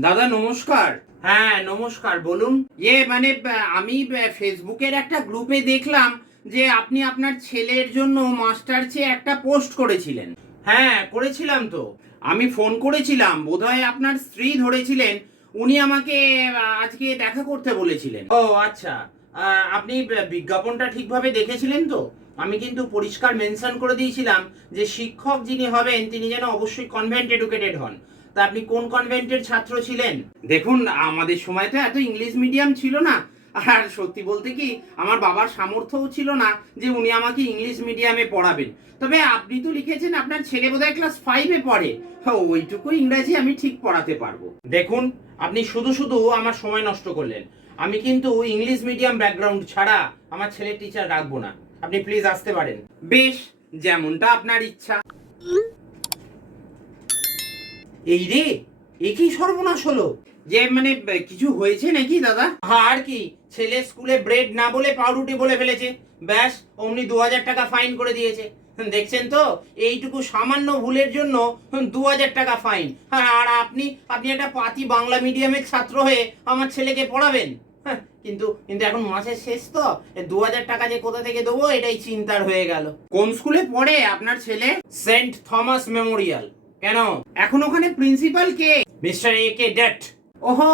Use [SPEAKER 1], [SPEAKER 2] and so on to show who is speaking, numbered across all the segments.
[SPEAKER 1] দাদা নমস্কার। হ্যাঁ নমস্কার বলুন। ইয়ে মানে আমি ফেসবুকের একটা গ্রুপে দেখলাম যে আপনি আপনার ছেলের জন্য মাস্টার চেয়ে একটা পোস্ট করেছিলেন। হ্যাঁ করেছিলাম তো। আমি ফোন করেছিলাম বোধহয় আপনার স্ত্রী ধরেছিলেন উনি আমাকে আজকে দেখা করতে বলেছিলেন। ও আচ্ছা। আহ, আপনি বিজ্ঞাপনটা ঠিকভাবে দেখেছিলেন তো? আমি কিন্তু পরিষ্কার মেনশন করে দিয়েছিলাম যে শিক্ষক যিনি হবেন তিনি যেন অবশ্যই কনভেন্ট এডুকেটেড হন। তা আপনি কোন কনভেন্টের ছাত্র ছিলেন? দেখুন, আমাদের সময় তো এত ইংলিশ মিডিয়াম ছিল না। আর সত্যি বলতে কি, আমার বাবার সামর্থ্যও ছিল না যে উনি আমাকে ইংলিশ মিডিয়ামে পড়াবেন। তবে আপনি তো লিখেছেন, আপনার ছেলে বোধহয় ক্লাস ফাইভে পড়ে। ওইটুকু ইংরাজি আমি ঠিক পড়াতে পারব। দেখুন, আপনি শুধু শুধু আমার সময় নষ্ট করলেন। আমি কিন্তু ইংলিশ মিডিয়াম ব্যাকগ্রাউন্ড ছাড়া আমার ছেলের টিচার রাখব না। আপনি প্লিজ আসতে পারেন। বেশ, যেমনটা আপনার ইচ্ছা। এই রে এ কি সর্বনাশ হলো। যে মানে কিছু হয়েছে নাকি দাদা? আর কি? ছেলে স্কুলে ব্রেড না বলে পাউরুটি বলে ফেলেছে। ব্যাস অমনি দু হাজার টাকা ফাইন করে দিয়েছে। দেখছেন তো? এইটুকু সামান্য ভুলের জন্য দু হাজার টাকা ফাইন। আর আর আপনি আপনি একটা পাতি বাংলা মিডিয়ামের ছাত্র হয়ে আমার ছেলেকে পড়াবেন। হ্যাঁ, কিন্তু কিন্তু এখন মাসের শেষ তো। দু হাজার টাকা যে কোথা থেকে দেবো এটাই চিন্তার হয়ে গেল। কোন স্কুলে পড়ে আপনার ছেলে? Saint Thomas memorial. কেন? এখন ওখানে প্রিন্সিপাল কে? Mister A K date. ওহো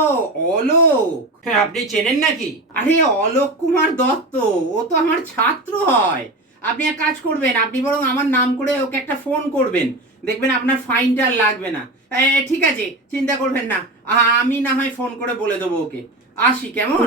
[SPEAKER 1] অলোক। হ্যাঁ, আপনি চেনেন নাকি? আরে অলোক কুমার দত্ত ও তো আমার ছাত্র হয়। আপনি এক কাজ করবেন আপনি বরং আমার নাম করে ওকে একটা ফোন করবেন। দেখবেন আপনার ফাইনটা আর লাগবে না। ঠিক আছে চিন্তা করবেন না। আমি না হয় ফোন করে বলে দেবো ওকে। আসি কেমন?